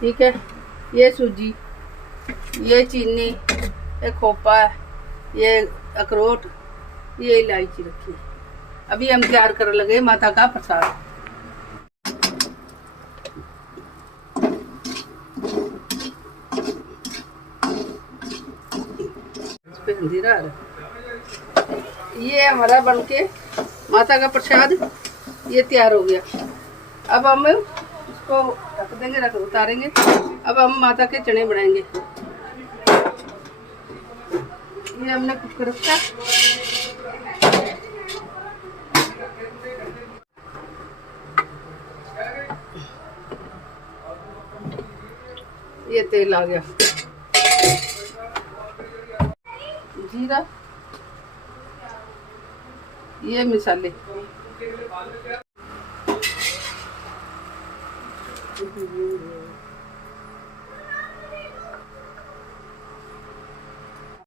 ठीक है, ये सूजी, ये चीनी, ये खोपा, ये अखरोट, ये इलायची रखी है। अभी हम तैयार कर लगे माता का प्रसाद। इस पे अंधेरा आ रहा है। ये हमारा बनके माता का प्रसाद ये तैयार हो गया। अब हम इसको रख देंगे, उतारेंगे। अब हम माता के चने बनाएंगे। ये हमने कुकर रखा, ये तेल आ गया, जीरा, ये मसाले,